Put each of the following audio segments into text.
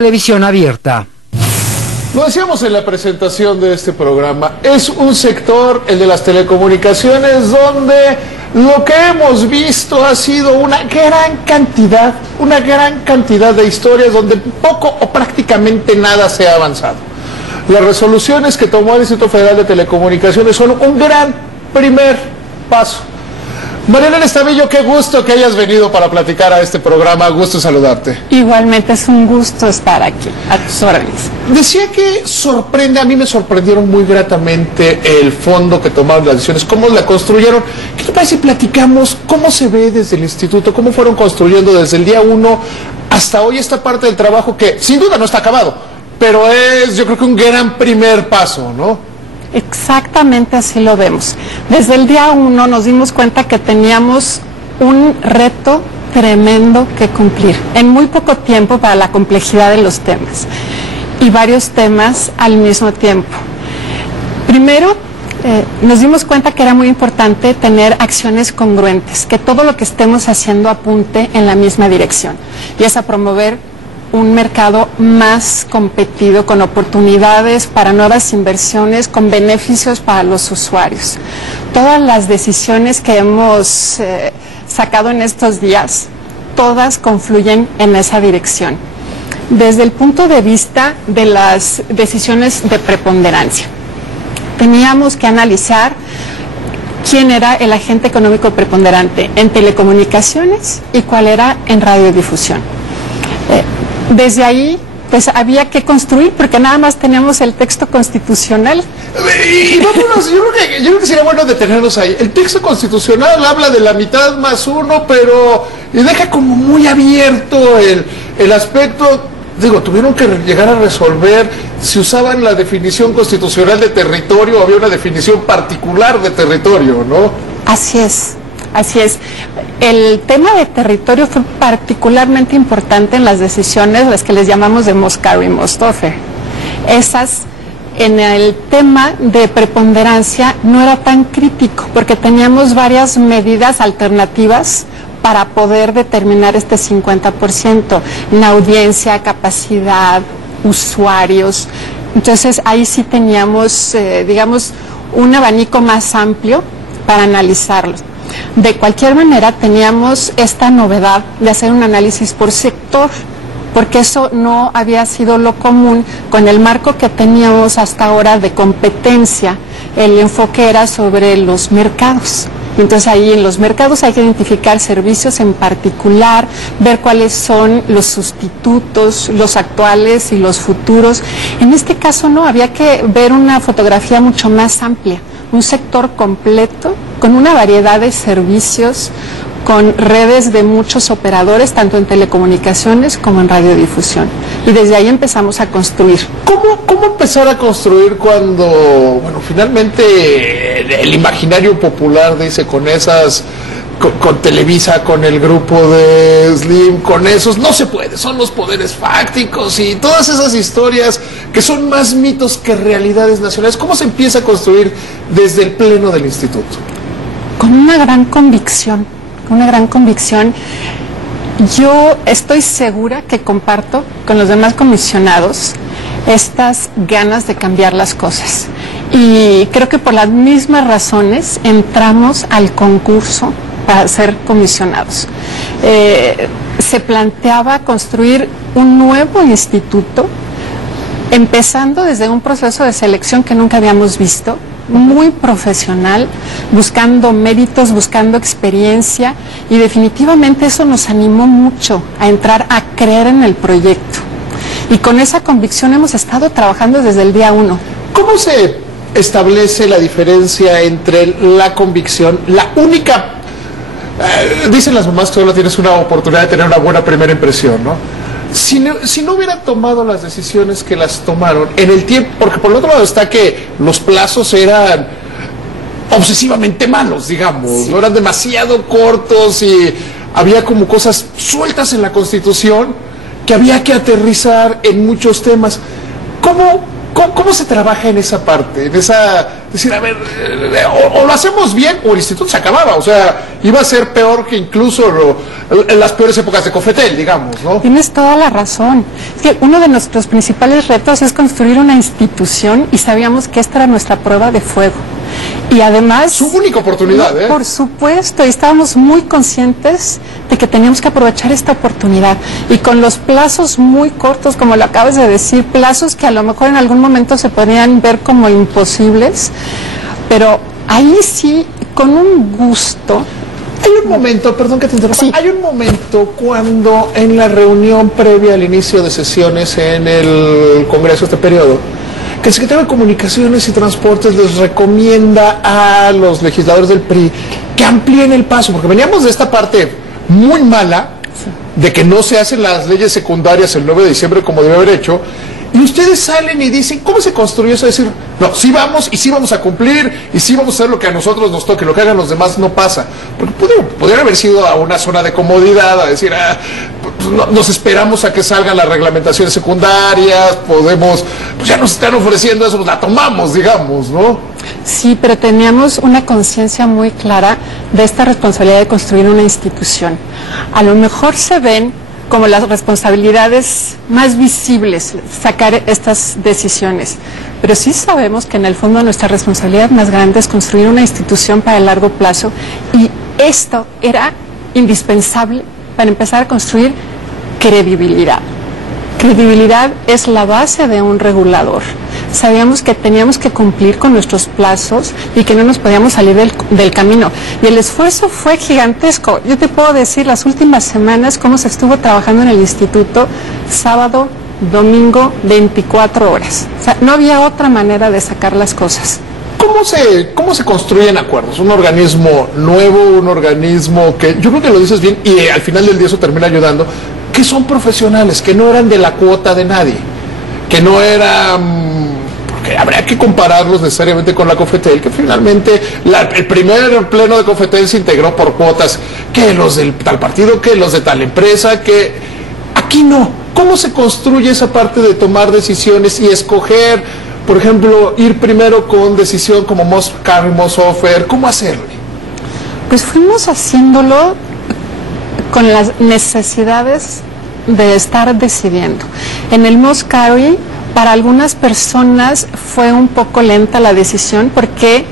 Televisión abierta. Lo decíamos en la presentación de este programa, es un sector, el de las telecomunicaciones, donde lo que hemos visto ha sido una gran cantidad de historias donde poco o prácticamente nada se ha avanzado. Las resoluciones que tomó el Instituto Federal de Telecomunicaciones son un gran primer paso. Marilena Estavillo, qué gusto que hayas venido para platicar a este programa, gusto saludarte. Igualmente es un gusto estar aquí, a tus órdenes. Decía que sorprende, a mí me sorprendieron muy gratamente el fondo que tomaron las decisiones, cómo la construyeron. ¿Qué te parece si platicamos cómo se ve desde el instituto, cómo fueron construyendo desde el día 1 hasta hoy esta parte del trabajo que sin duda no está acabado, pero es yo creo que un gran primer paso, ¿no? Exactamente así lo vemos. Desde el día 1 nos dimos cuenta que teníamos un reto tremendo que cumplir en muy poco tiempo para la complejidad de los temas y varios temas al mismo tiempo. Primero, nos dimos cuenta que era muy importante tener acciones congruentes, que todo lo que estemos haciendo apunte en la misma dirección, y es a promover un mercado más competido, con oportunidades para nuevas inversiones, con beneficios para los usuarios. Todas las decisiones que hemos sacado en estos días, todas confluyen en esa dirección. Desde el punto de vista de las decisiones de preponderancia, teníamos que analizar quién era el agente económico preponderante en telecomunicaciones y cuál era en radiodifusión. Desde ahí, pues había que construir, porque nada más teníamos el texto constitucional. Y vámonos, yo creo que sería bueno detenernos ahí. El texto constitucional habla de la mitad más uno, pero deja como muy abierto el aspecto. Digo, tuvieron que llegar a resolver si usaban la definición constitucional de territorio o había una definición particular de territorio, ¿no? Así es. Así es. El tema de territorio fue particularmente importante en las decisiones, las que les llamamos de Muscari-Mostoffer. Esas, en el tema de preponderancia, no era tan crítico, porque teníamos varias medidas alternativas para poder determinar este 50%, en audiencia, capacidad, usuarios. Entonces, ahí sí teníamos, digamos, un abanico más amplio para analizarlos. De cualquier manera, teníamos esta novedad de hacer un análisis por sector, porque eso no había sido lo común con el marco que teníamos hasta ahora de competencia. El enfoque era sobre los mercados. Entonces ahí en los mercados hay que identificar servicios en particular, ver cuáles son los sustitutos, los actuales y los futuros. En este caso no, había que ver una fotografía mucho más amplia, un sector completo con una variedad de servicios, con redes de muchos operadores, tanto en telecomunicaciones como en radiodifusión. Y desde ahí empezamos a construir. ¿Cómo empezar a construir cuando, bueno, finalmente el imaginario popular dice con esas, con Televisa, con el grupo de Slim, con esos, no se puede, son los poderes fácticos y todas esas historias que son más mitos que realidades nacionales? ¿Cómo se empieza a construir desde el pleno del instituto? Con una gran convicción, yo estoy segura que comparto con los demás comisionados estas ganas de cambiar las cosas. Y creo que por las mismas razones entramos al concurso para ser comisionados. Se planteaba construir un nuevo instituto, empezando desde un proceso de selección que nunca habíamos visto, muy profesional, buscando méritos, buscando experiencia, y definitivamente eso nos animó mucho a entrar a creer en el proyecto. Y con esa convicción hemos estado trabajando desde el día 1. ¿Cómo se establece la diferencia entre la convicción, la única... dicen las mamás que solo tienes una oportunidad de tener una buena primera impresión, ¿no? Si no hubieran tomado las decisiones que las tomaron en el tiempo, porque por el otro lado está que los plazos eran obsesivamente malos, digamos, sí, no eran demasiado cortos y había como cosas sueltas en la Constitución que había que aterrizar en muchos temas. ¿Cómo se trabaja en esa parte? En esa, decir, a ver, o lo hacemos bien o el instituto se acababa, o sea, iba a ser peor que incluso las peores épocas de Cofetel, digamos, ¿no? Tienes toda la razón. Es que uno de nuestros principales retos es construir una institución y sabíamos que esta era nuestra prueba de fuego. Y además... Su única oportunidad, ¿eh? Por supuesto, y estábamos muy conscientes de que teníamos que aprovechar esta oportunidad. Y con los plazos muy cortos, como lo acabas de decir, plazos que a lo mejor en algún momento se podrían ver como imposibles, pero ahí sí, con un gusto... Hay un momento, perdón que te interrumpa, sí. Hay un momento cuando en la reunión previa al inicio de sesiones en el Congreso, este periodo, que el secretario de Comunicaciones y Transportes les recomienda a los legisladores del PRI que amplíen el paso, porque veníamos de esta parte muy mala, de que no se hacen las leyes secundarias el 9 de diciembre como debe haber hecho, y ustedes salen y dicen, ¿cómo se construyó eso? Decir, no, sí vamos, y sí vamos a cumplir, y sí vamos a hacer lo que a nosotros nos toque, lo que hagan los demás no pasa. Porque podría haber sido a una zona de comodidad, a decir, nos esperamos a que salgan las reglamentaciones secundarias, podemos, pues ya nos están ofreciendo eso, pues la tomamos, digamos, ¿no? Sí, pero teníamos una conciencia muy clara de esta responsabilidad de construir una institución. A lo mejor se ven como las responsabilidades más visibles, sacar estas decisiones. Pero sí sabemos que en el fondo nuestra responsabilidad más grande es construir una institución para el largo plazo, y esto era indispensable para empezar a construir credibilidad. Credibilidad es la base de un regulador. Sabíamos que teníamos que cumplir con nuestros plazos y que no nos podíamos salir del camino. Y el esfuerzo fue gigantesco. Yo te puedo decir las últimas semanas cómo se estuvo trabajando en el instituto, sábado, domingo, 24 horas. O sea, no había otra manera de sacar las cosas. ¿Cómo se construyen acuerdos? Un organismo nuevo, un organismo que, yo creo que lo dices bien, y al final del día eso termina ayudando, que son profesionales, que no eran de la cuota de nadie, que no eran... porque habría que compararlos necesariamente con la Cofetel, que finalmente el primer pleno de Cofetel se integró por cuotas, que los del tal partido, que los de tal empresa, que aquí no. ¿Cómo se construye esa parte de tomar decisiones y escoger, por ejemplo, ir primero con decisión como Most Carry, Most Offer? ¿Cómo hacerlo? Pues fuimos haciéndolo con las necesidades de estar decidiendo. En el Most Carry, para algunas personas fue un poco lenta la decisión porque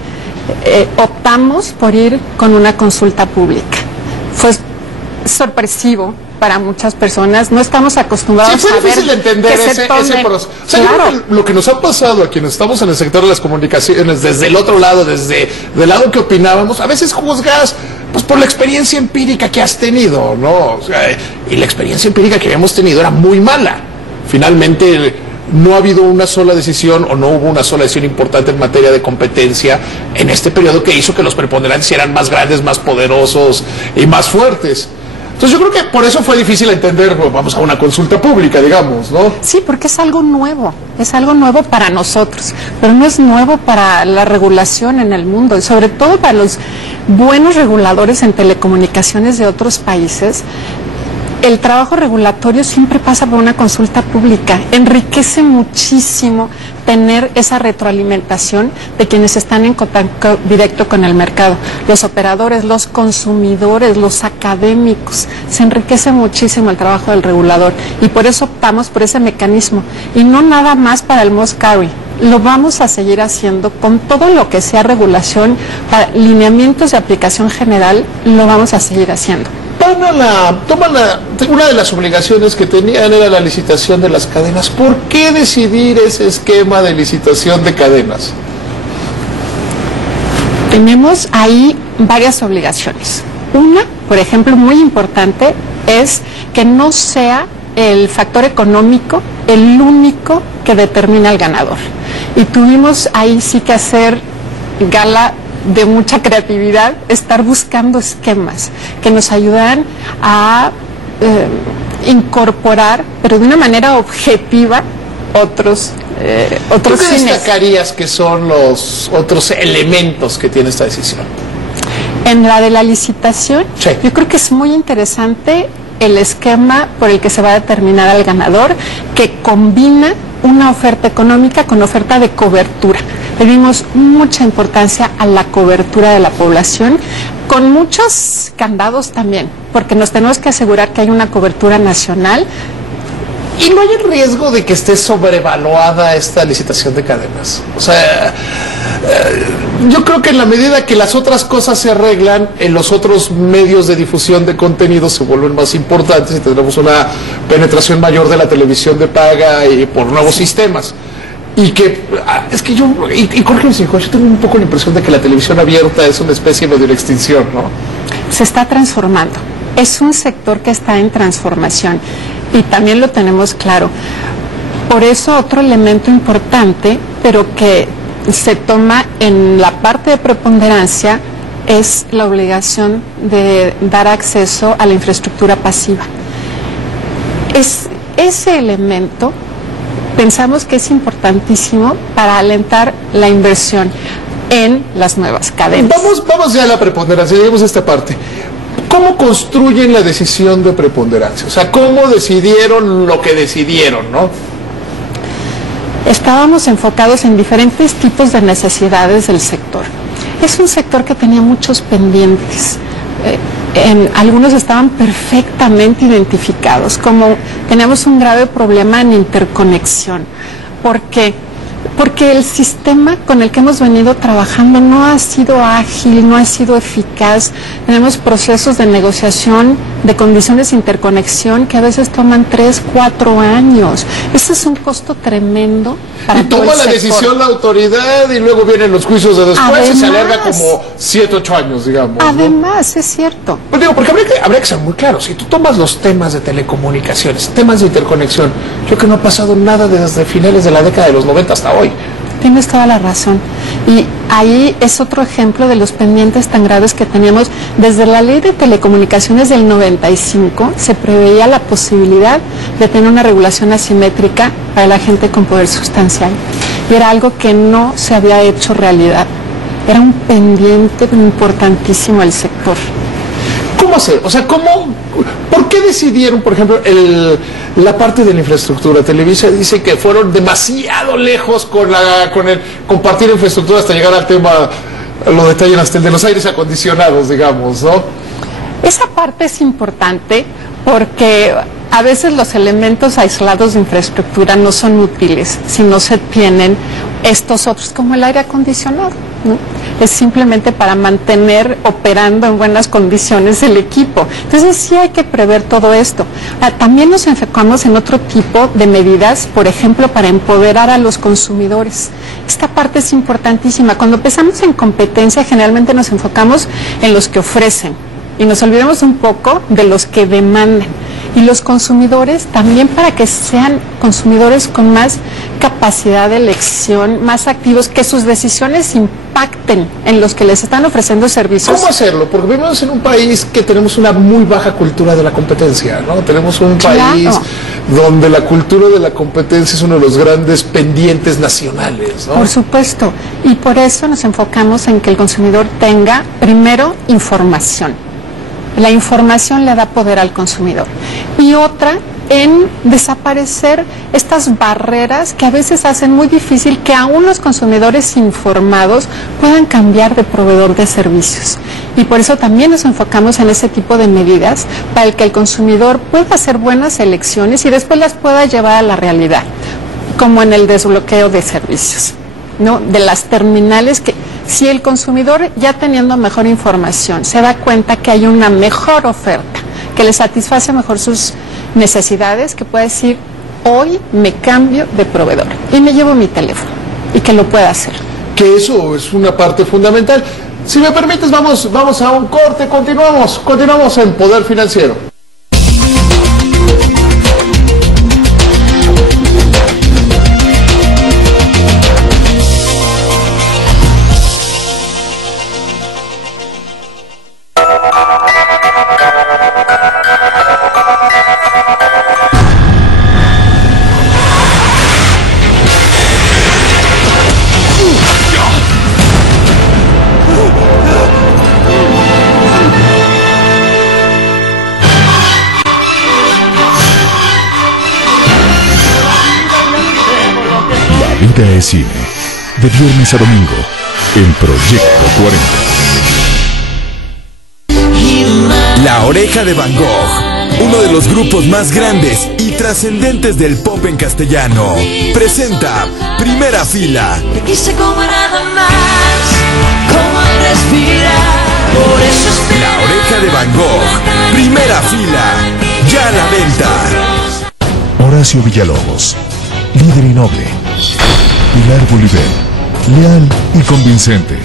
optamos por ir con una consulta pública. Fue sorpresivo para muchas personas, no estamos acostumbrados a ver... Sí, fue difícil entender ese proceso. O sea, claro. Yo creo que lo que nos ha pasado a quienes estamos en el sector de las comunicaciones, desde el otro lado, desde el lado que opinábamos, a veces juzgas pues por la experiencia empírica que has tenido, ¿no? O sea, y la experiencia empírica que habíamos tenido era muy mala. Finalmente no ha habido una sola decisión, o no hubo una sola decisión importante en materia de competencia en este periodo, que hizo que los preponderantes eran más grandes, más poderosos y más fuertes. Entonces yo creo que por eso fue difícil entender, pues, vamos a una consulta pública, digamos, ¿no? Sí, porque es algo nuevo para nosotros, pero no es nuevo para la regulación en el mundo, y sobre todo para los buenos reguladores en telecomunicaciones de otros países. El trabajo regulatorio siempre pasa por una consulta pública. Enriquece muchísimo tener esa retroalimentación de quienes están en contacto directo con el mercado. Los operadores, los consumidores, los académicos. Se enriquece muchísimo el trabajo del regulador, y por eso optamos por ese mecanismo. Y no nada más para el Most Carry. Lo vamos a seguir haciendo con todo lo que sea regulación, para lineamientos de aplicación general, lo vamos a seguir haciendo. Una de las obligaciones que tenían era la licitación de las cadenas. ¿Por qué decidir ese esquema de licitación de cadenas? Tenemos ahí varias obligaciones. Una, por ejemplo, muy importante, es que no sea el factor económico el único que determina al ganador. Y tuvimos ahí sí que hacer gala de mucha creatividad, estar buscando esquemas que nos ayudaran a incorporar, pero de una manera objetiva, otros ¿Qué destacarías que son los otros elementos que tiene esta decisión? En la de la licitación, sí. Yo creo que es muy interesante el esquema por el que se va a determinar al ganador, que combina una oferta económica con oferta de cobertura. Le dimos mucha importancia a la cobertura de la población, con muchos candados también, porque nos tenemos que asegurar que hay una cobertura nacional. ¿Y no hay el riesgo de que esté sobrevaluada esta licitación de cadenas? O sea, yo creo que en la medida que las otras cosas se arreglan, en los otros medios de difusión de contenido se vuelven más importantes y tendremos una penetración mayor de la televisión de paga y por nuevos sistemas. Y que, es que yo, y corrígeme si yo tengo un poco la impresión de que la televisión abierta es una especie medio de extinción, ¿no? Se está transformando. Es un sector que está en transformación y también lo tenemos claro. Por eso otro elemento importante, pero que se toma en la parte de preponderancia, es la obligación de dar acceso a la infraestructura pasiva. Ese elemento pensamos que es importantísimo para alentar la inversión en las nuevas cadenas. Vamos ya a la preponderancia, lleguemos a esta parte. ¿Cómo construyen la decisión de preponderancia? O sea, ¿cómo decidieron lo que decidieron, no? Estábamos enfocados en diferentes tipos de necesidades del sector. Es un sector que tenía muchos pendientes. Algunos estaban perfectamente identificados, como teníamos un grave problema en interconexión. ¿Por qué? Porque el sistema con el que hemos venido trabajando no ha sido ágil, no ha sido eficaz. Tenemos procesos de negociación de condiciones de interconexión que a veces toman 3, 4 años. Ese es un costo tremendo para todo el sector. Y toma la decisión la autoridad y luego vienen los juicios de después. Además, y se alarga como 7, 8 años, digamos. Además, ¿no? Es cierto. Pues digo, porque habría que ser muy claro. Si tú tomas los temas de telecomunicaciones, temas de interconexión, yo creo que no ha pasado nada desde finales de la década de los 90 hasta hoy. Tienes toda la razón. Y ahí es otro ejemplo de los pendientes tan graves que teníamos. Desde la ley de telecomunicaciones del 95 se preveía la posibilidad de tener una regulación asimétrica para la gente con poder sustancial. Y era algo que no se había hecho realidad. Era un pendiente importantísimo al sector. ¿Cómo hacer? O sea, ¿por qué decidieron, por ejemplo, la parte de la infraestructura? Televisa dice que fueron demasiado lejos con el compartir infraestructura hasta llegar al tema, lo detallan hasta el de los aires acondicionados, digamos, ¿no? Esa parte es importante porque a veces los elementos aislados de infraestructura no son útiles si no se tienen estos otros, como el aire acondicionado, ¿no? Es simplemente para mantener operando en buenas condiciones el equipo. Entonces sí hay que prever todo esto. También nos enfocamos en otro tipo de medidas, por ejemplo, para empoderar a los consumidores. Esta parte es importantísima. Cuando pensamos en competencia, generalmente nos enfocamos en los que ofrecen y nos olvidamos un poco de los que demandan. Y los consumidores también, para que sean consumidores con más capacidad de elección, más activos, que sus decisiones impacten en los que les están ofreciendo servicios. ¿Cómo hacerlo? Porque vivimos en un país que tenemos una muy baja cultura de la competencia, ¿no? Tenemos un país donde la cultura de la competencia es uno de los grandes pendientes nacionales, ¿no? Por supuesto. Y por eso nos enfocamos en que el consumidor tenga, primero, información. La información le da poder al consumidor. Y otra, en desaparecer estas barreras que a veces hacen muy difícil que aún los consumidores informados puedan cambiar de proveedor de servicios. Y por eso también nos enfocamos en ese tipo de medidas para que el consumidor pueda hacer buenas elecciones y después las pueda llevar a la realidad, como en el desbloqueo de servicios, ¿no? De las terminales que... Si el consumidor, ya teniendo mejor información, se da cuenta que hay una mejor oferta, que le satisface mejor sus necesidades, que puede decir, hoy me cambio de proveedor y me llevo mi teléfono, y que lo pueda hacer. Que eso es una parte fundamental. Si me permites, vamos a un corte, continuamos en Poder Financiero. vida es cine. De viernes a domingo, en Proyecto 40. La Oreja de Van Gogh, uno de los grupos más grandes y trascendentes del pop en castellano, presenta Primera Fila. Quise como nada más, como respirar, por eso La Oreja de Van Gogh, Primera Fila, ya a la venta. Horacio Villalobos, líder y noble. Pilar Bolívar, leal y convincente.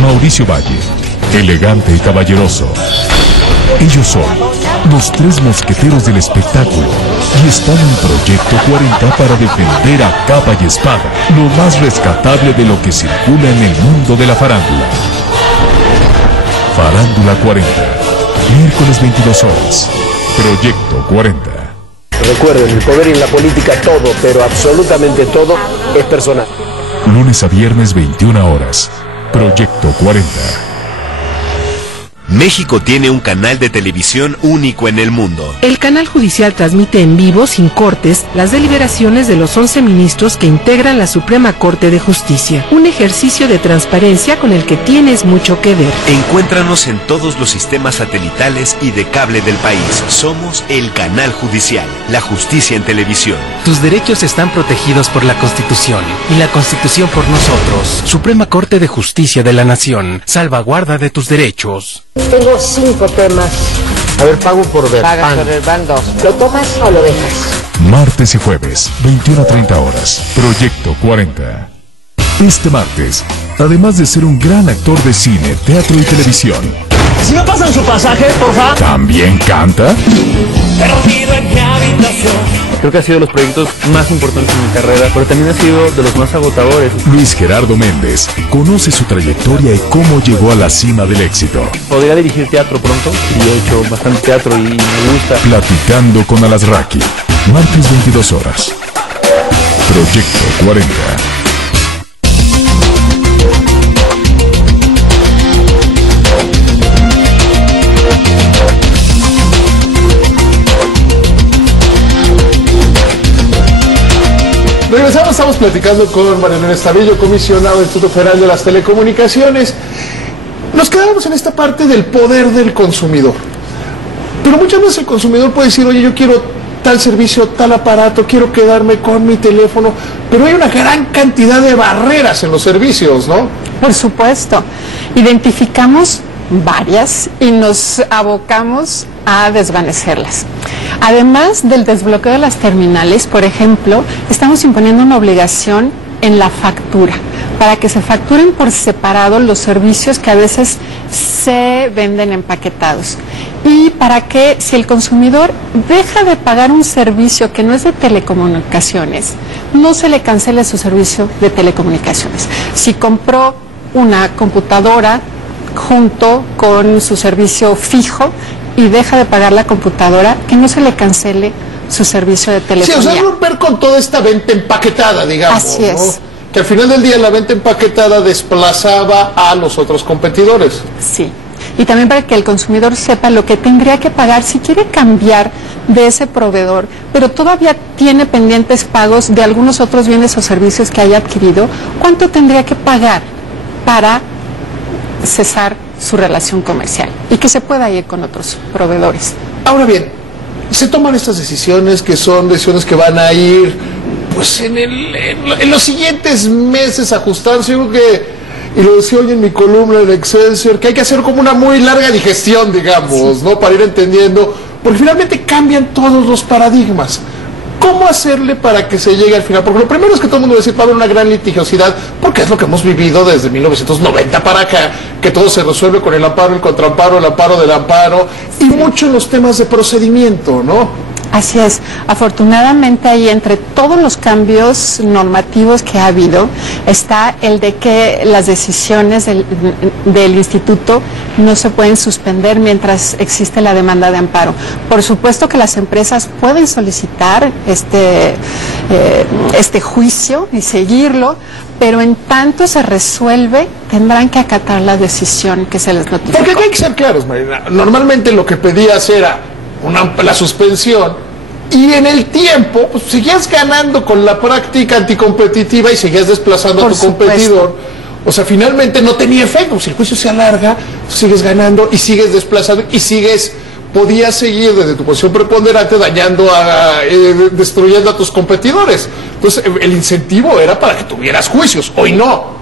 Mauricio Valle, elegante y caballeroso. Ellos son los tres mosqueteros del espectáculo y están en Proyecto 40 para defender a capa y espada lo más rescatable de lo que circula en el mundo de la farándula. Farándula 40, miércoles 22 horas, Proyecto 40. Recuerden, el poder y en la política todo, pero absolutamente todo, es personal. Lunes a viernes 21 horas, Proyecto 40. México tiene un canal de televisión único en el mundo. El canal judicial transmite en vivo, sin cortes, las deliberaciones de los 11 ministros que integran la Suprema Corte de Justicia. Un ejercicio de transparencia con el que tienes mucho que ver. Encuéntranos en todos los sistemas satelitales y de cable del país. Somos el canal judicial, la justicia en televisión. Tus derechos están protegidos por la Constitución y la Constitución por nosotros. Suprema Corte de Justicia de la Nación. Salvaguarda de tus derechos. Tengo 5 temas. A ver, pago por ver. Pagas por el van 2. ¿Lo tomas o lo dejas? Martes y jueves, 21 a 30 horas, Proyecto 40. Este martes, además de ser un gran actor de cine, teatro y televisión, Si me pasan su pasaje, por favor. ¿también canta? perdido en mi habitación. Creo que ha sido de los proyectos más importantes en mi carrera, pero también ha sido de los más agotadores. Luis Gerardo Méndez conoce su trayectoria y cómo llegó a la cima del éxito. Podría dirigir teatro pronto, y he hecho bastante teatro y me gusta. Platicando con Alasraqui, martes 22 horas, Proyecto 40. Regresamos, estamos platicando con María Elena Estavillo, comisionado del Instituto Federal de las Telecomunicaciones. Nos quedamos en esta parte del poder del consumidor. Pero muchas veces el consumidor puede decir, oye, yo quiero tal servicio, tal aparato, quiero quedarme con mi teléfono, pero hay una gran cantidad de barreras en los servicios, ¿no? Por supuesto. Identificamos varias y nos abocamos a desvanecerlas. Además del desbloqueo de las terminales, por ejemplo, estamos imponiendo una obligación en la factura, para que se facturen por separado los servicios que a veces se venden empaquetados. Y para que si el consumidor deja de pagar un servicio que no es de telecomunicaciones, no se le cancele su servicio de telecomunicaciones. Si compró una computadora junto con su servicio fijo y deja de pagar la computadora, que no se le cancele su servicio de telefonía. Sí, o sea, romper con toda esta venta empaquetada, digamos. Así es. ¿no? Que al final del día la venta empaquetada desplazaba a los otros competidores. Sí. Y también para que el consumidor sepa lo que tendría que pagar si quiere cambiar de ese proveedor, pero todavía tiene pendientes pagos de algunos otros bienes o servicios que haya adquirido, ¿cuánto tendría que pagar para cesar su relación comercial y que se pueda ir con otros proveedores? Ahora bien, se toman estas decisiones que son decisiones que van a ir pues en los siguientes meses ajustarse. Yo creo que, y lo decía hoy en mi columna en Excelsior, que hay que hacer como una muy larga digestión, digamos, ¿no? Para ir entendiendo, porque finalmente cambian todos los paradigmas. ¿Cómo hacerle para que se llegue al final? Porque lo primero es que todo el mundo va a decir, va a haber una gran litigiosidad, porque es lo que hemos vivido desde 1990 para acá, que todo se resuelve con el amparo, el contraamparo, el amparo del amparo, y mucho en los temas de procedimiento, ¿no? Así es. Afortunadamente ahí entre todos los cambios normativos que ha habido está el de que las decisiones del instituto no se pueden suspender mientras existe la demanda de amparo. Por supuesto que las empresas pueden solicitar este juicio y seguirlo, pero en tanto se resuelve, tendrán que acatar la decisión que se les notificó. Porque hay que ser claros, Marina. Normalmente lo que pedías era la suspensión, Y en el tiempo, pues seguías ganando con la práctica anticompetitiva y seguías desplazando a tu competidor. O sea, finalmente no tenía efecto. Si el juicio se alarga, sigues ganando y sigues desplazando y podías seguir desde tu posición preponderante dañando destruyendo a tus competidores. Entonces, el incentivo era para que tuvieras juicios. Hoy no.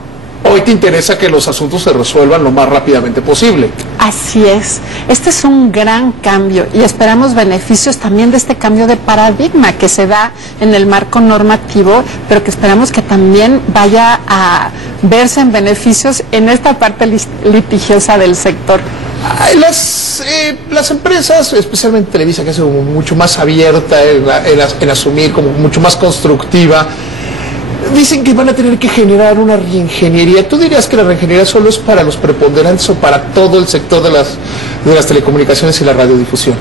Hoy te interesa que los asuntos se resuelvan lo más rápidamente posible. Así es. Este es un gran cambio y esperamos beneficios también de este cambio de paradigma que se da en el marco normativo, pero que esperamos que también vaya a verse en beneficios en esta parte litigiosa del sector. Las empresas, especialmente Televisa, que es mucho más abierta en asumir, como mucho más constructiva, dicen que van a tener que generar una reingeniería. ¿Tú dirías que la reingeniería solo es para los preponderantes o para todo el sector de las telecomunicaciones y la radiodifusión?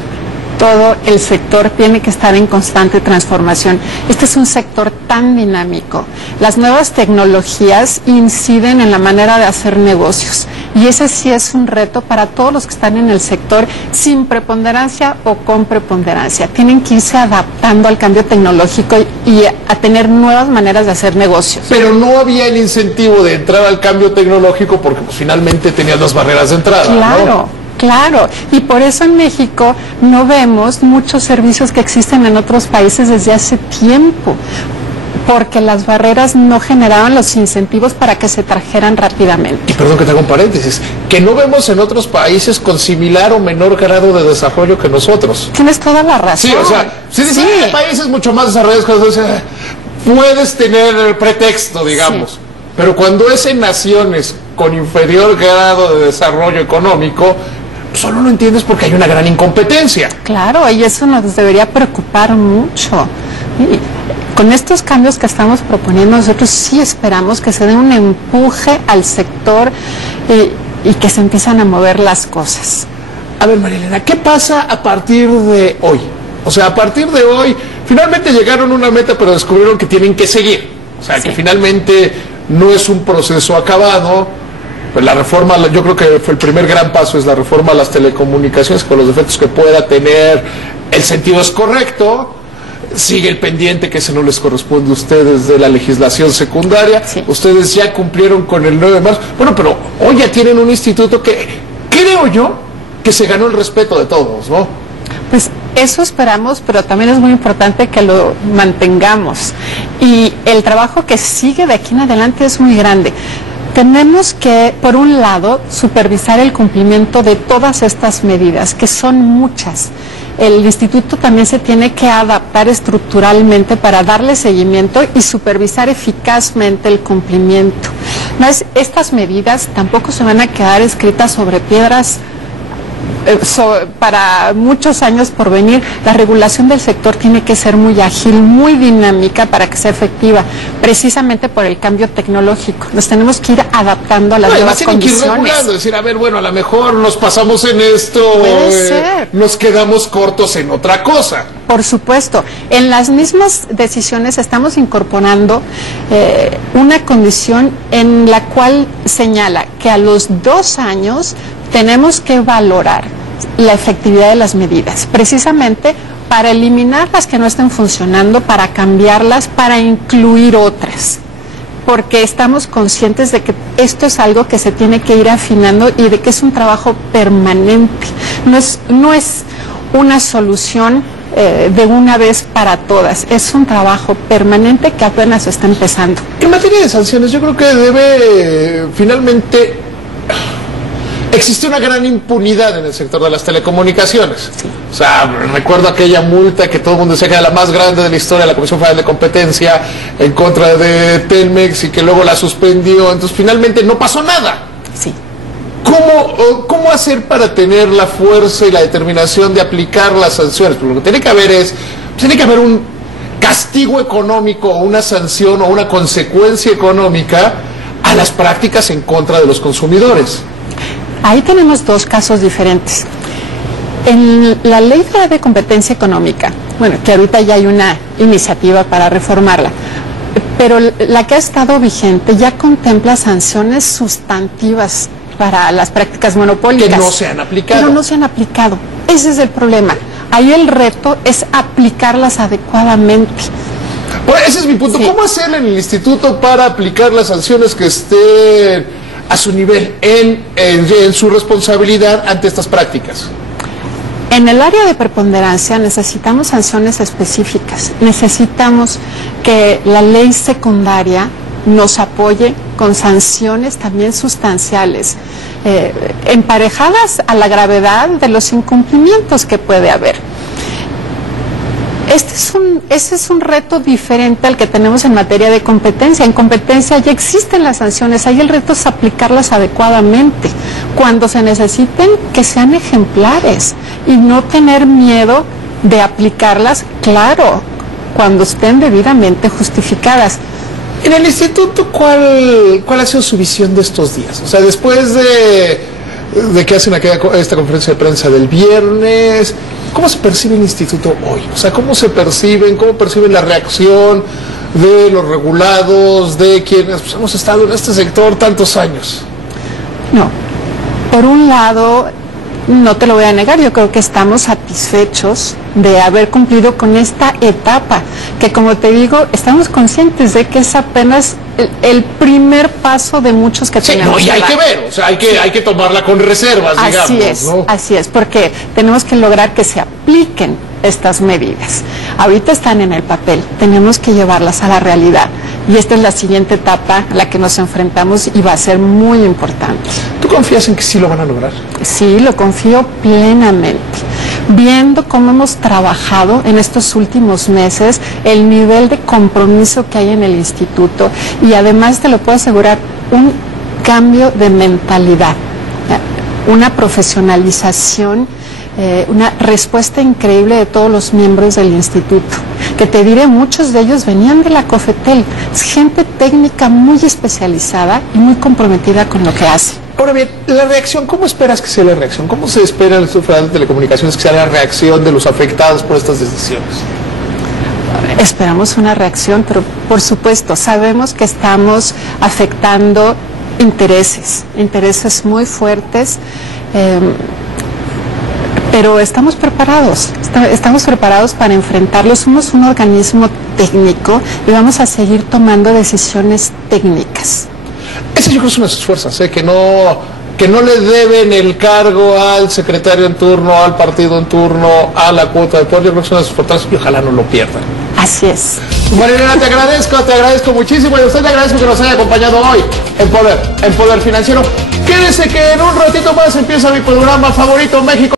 Todo el sector tiene que estar en constante transformación. Este es un sector tan dinámico. Las nuevas tecnologías inciden en la manera de hacer negocios y ese sí es un reto para todos los que están en el sector sin preponderancia o con preponderancia. Tienen que irse adaptando al cambio tecnológico y a tener nuevas maneras de hacer negocios. Pero no había el incentivo de entrar al cambio tecnológico porque pues, finalmente tenías las barreras de entrada. Claro. ¿no? Claro, y por eso en México no vemos muchos servicios que existen en otros países desde hace tiempo, porque las barreras no generaban los incentivos para que se trajeran rápidamente. Y perdón que te haga un paréntesis, que no vemos en otros países con similar o menor grado de desarrollo que nosotros. Tienes toda la razón. Sí, o sea, si dices, hay países mucho más desarrollados que nosotros, puedes tener el pretexto, digamos, sí. Pero cuando es en naciones con inferior grado de desarrollo económico, solo lo entiendes porque hay una gran incompetencia. Claro, y eso nos debería preocupar mucho. Y con estos cambios que estamos proponiendo, nosotros sí esperamos que se dé un empuje al sector y que se empiezan a mover las cosas. A ver, María Elena, ¿qué pasa a partir de hoy? O sea, a partir de hoy, finalmente llegaron a una meta, pero descubrieron que tienen que seguir. O sea, sí. Que finalmente no es un proceso acabado. Pues la reforma, yo creo que fue el primer gran paso, es la reforma a las telecomunicaciones, con los defectos que pueda tener, el sentido es correcto, sigue el pendiente que ese no les corresponde a ustedes de la legislación secundaria, sí. Ustedes ya cumplieron con el 9 de marzo, bueno, pero hoy ya tienen un instituto que, creo yo, que se ganó el respeto de todos, ¿no? Pues eso esperamos, pero también es muy importante que lo mantengamos, y el trabajo que sigue de aquí en adelante es muy grande. Tenemos que, por un lado, supervisar el cumplimiento de todas estas medidas, que son muchas. El instituto también se tiene que adaptar estructuralmente para darle seguimiento y supervisar eficazmente el cumplimiento. Estas medidas tampoco se van a quedar escritas sobre piedras para muchos años por venir. La regulación del sector tiene que ser muy ágil, muy dinámica para que sea efectiva, precisamente por el cambio tecnológico. Nos tenemos que ir adaptando a las nuevas condiciones. Que ir regulando, decir, a ver, bueno, a lo mejor nos pasamos en esto, nos quedamos cortos en otra cosa. Por supuesto, en las mismas decisiones estamos incorporando una condición en la cual señala que a los 2 años tenemos que valorar la efectividad de las medidas, precisamente para eliminar las que no estén funcionando, para cambiarlas, para incluir otras, porque estamos conscientes de que esto es algo que se tiene que ir afinando y de que es un trabajo permanente, no es una solución de una vez para todas, es un trabajo permanente que apenas está empezando. En materia de sanciones, yo creo que debe finalmente... Existe una gran impunidad en el sector de las telecomunicaciones. Sí. O sea, recuerdo aquella multa que todo el mundo decía que era la más grande de la historia de la Comisión Federal de Competencia en contra de Telmex y que luego la suspendió. Entonces, finalmente no pasó nada. Sí. ¿Cómo hacer para tener la fuerza y la determinación de aplicar las sanciones? Porque lo que tiene que haber un castigo económico, o una sanción o una consecuencia económica a las prácticas en contra de los consumidores. Ahí tenemos 2 casos diferentes. En la Ley Federal de Competencia Económica, bueno, que ahorita ya hay una iniciativa para reformarla, pero la que ha estado vigente ya contempla sanciones sustantivas para las prácticas monopólicas. Que no se han aplicado. Pero no se han aplicado. Ese es el problema. Ahí el reto es aplicarlas adecuadamente. Bueno, ese es mi punto. Sí. ¿Cómo hacerle en el instituto para aplicar las sanciones que estén a su nivel, en su responsabilidad ante estas prácticas? En el área de preponderancia necesitamos sanciones específicas. Necesitamos que la ley secundaria nos apoye con sanciones también sustanciales, emparejadas a la gravedad de los incumplimientos que puede haber. Ese es un reto diferente al que tenemos en materia de competencia. En competencia ya existen las sanciones, ahí el reto es aplicarlas adecuadamente. Cuando se necesiten, que sean ejemplares y no tener miedo de aplicarlas, claro, cuando estén debidamente justificadas. En el instituto, ¿cuál ha sido su visión de estos días? O sea, después de que hacen esta conferencia de prensa del viernes, ¿cómo se percibe el instituto hoy? O sea, ¿cómo perciben la reacción de los regulados, de quienes pues, hemos estado en este sector tantos años? No, por un lado, no te lo voy a negar, yo creo que estamos satisfechos de haber cumplido con esta etapa, que como te digo, estamos conscientes de que es apenas el primer paso de muchos que tenemos. Sí, no, y hay que ver, o sea, hay que tomarla con reservas, digamos. Así es, ¿no? Así es, porque tenemos que lograr que se apliquen estas medidas. Ahorita están en el papel, tenemos que llevarlas a la realidad. Y esta es la siguiente etapa a la que nos enfrentamos y va a ser muy importante. ¿Tú confías en que sí lo van a lograr? Sí, lo confío plenamente. Viendo cómo hemos trabajado en estos últimos meses, el nivel de compromiso que hay en el instituto y además te lo puedo asegurar, un cambio de mentalidad, una profesionalización, una respuesta increíble de todos los miembros del instituto, que te diré, muchos de ellos venían de la COFETEL, es gente técnica muy especializada y muy comprometida con lo que hace. Ahora bien, la reacción, ¿cómo esperas que sea la reacción? ¿Cómo se espera en el Instituto Federal de Telecomunicaciones que sea la reacción de los afectados por estas decisiones? Esperamos una reacción, pero por supuesto, sabemos que estamos afectando intereses muy fuertes, pero estamos preparados para enfrentarlos. Somos un organismo técnico y vamos a seguir tomando decisiones técnicas. Esa yo creo es una de sus fuerzas, que no le deben el cargo al secretario en turno, al partido en turno, a la cuota de poder. Yo creo que es una de sus fortalezas y ojalá no lo pierdan. Así es. Marilena, te agradezco muchísimo y a usted le agradezco que nos haya acompañado hoy en Poder Financiero. Quédese que en un ratito más empieza mi programa favorito, México.